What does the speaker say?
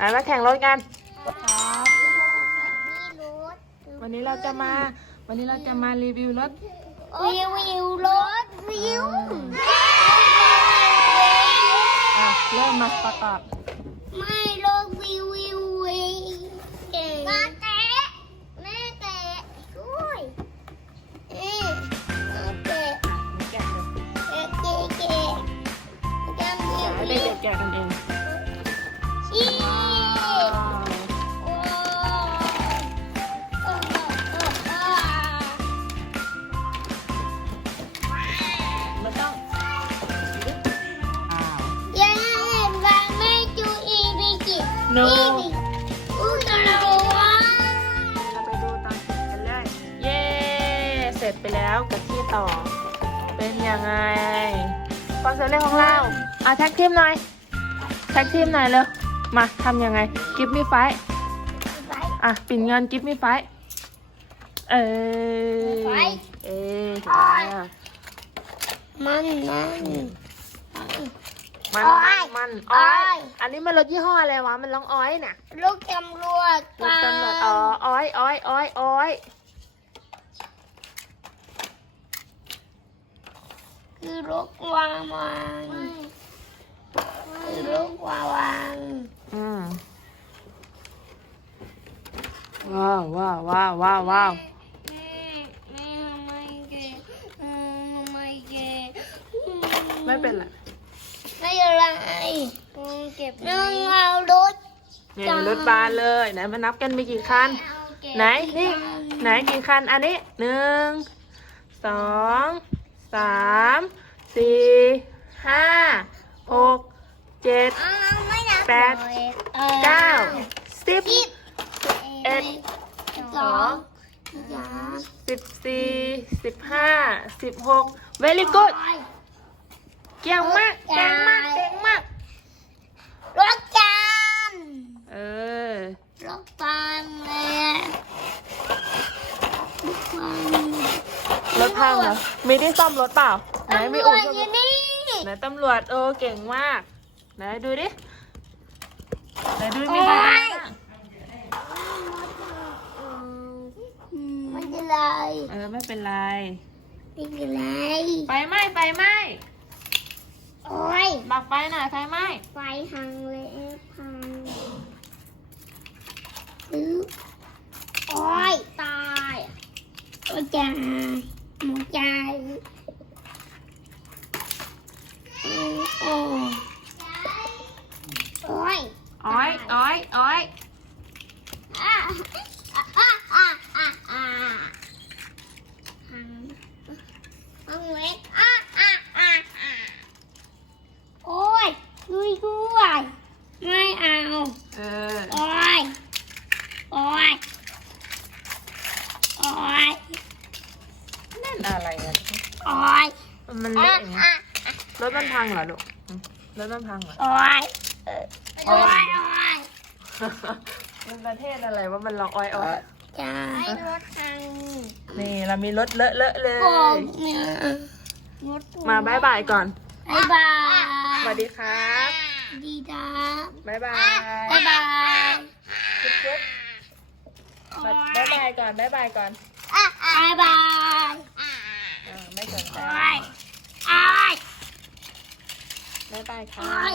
อะมาแข่งรถกันครับนี่รถวันนี้เราจะมา วันนี้เราจะมารีวิวรถ วิววิวรถวิวอะเริ่มมาประกอบ ไม่รถวิววิววิ จิโนอีบิอุตระวะเราไปดูตอนเสร็จกันเลย เย้ เสร็จไปแล้วกับที่ต่อ เป็นยังไงความสำเร็จของเรา อะแท็กทีมหน่อย แท็กทีมหน่อยเร็ว มาทำยังไง กิฟมีไฟ ไป อะ ปิ่นเงินกิฟมีไฟ เออไฟ เออถูกแล้วมันมัน มันอ้อยมันอ้ออ้อย ย อันนี้มันรถยี่ห้ออะไรวะ มันร้องอ้อยน่ะลูกตำรวจรถตำรวจอ๋ออ้อยอ้อยอ้อยอ้อยคือลูกวางวางคือลูกวางวางอืมว้าวว้าวว้าวว้าวว้าวแม่แม่ทำไมเก๋อืมทำไมเก๋ไม่เป็นไร ไม่เป็นไรเก็บนึ่งเอารถเนี่ยรถบานเลยไหนมานับกันมีกี่คัน ไหนนี่ไหนกี่คันอันนี้หนึ่งสองสามสี่ห้าหกเจ็ดแปดเก้าสิบเอ็ดสองสามสิบสี่สิบห้าสิบหก very good เก่งมากเก่งมากเก่งมากรถจานเออรถปังเลยรถปังรถพังเหรอมีที่ซ่อมรถเปล่าไหนมีตำรอู่วจซ่อมอรยู่ถนี่ไหนตำรวจโอ้เก่งมากไหนดูดิไหนดูมีอะไรบ้างไม่เป็นไรเออไม่เป็นไรไม่เป็นไรไฟไหม้ไฟไหม้ โอ้ยบักไฟหน่อยไฟไหม้ไฟพังเลยพังซื้อโอ้ยตายโอ้ยจายหมูจายโอ้โอ้โอ้ยอ้อยอ้อยอ้อยอะอะอะอะอะพังพังเล็กอะอะอะอะโอ้ยดุยด้วยไม่เอา เออ โอ้ย โอ้ย โอ้ย นั่นอะไรอะ โอ้ยมันอะเละอย่างเงี้ยอะรถมันพังเหรอลูกอืมรถมันพังเหรอ โอ้ย โอ้ย โอ้ยมันประเทศอะไรว่ามันร้องอ้อยอ้อยจ้าให้รถทางนี่เรามีรถเลอะเลอะเลโอ้ยเนี่ยรถมาบายบายก่อนบายบายสวัสดีครับ ดีจ้า บายบายบายบายจุ๊บจุ๊บโอ้บายยบายก่อนบายบายก่อนบายบายอ่าไม่สนใจโอ้ยโอ้ยบายบายค่ะโอ้ย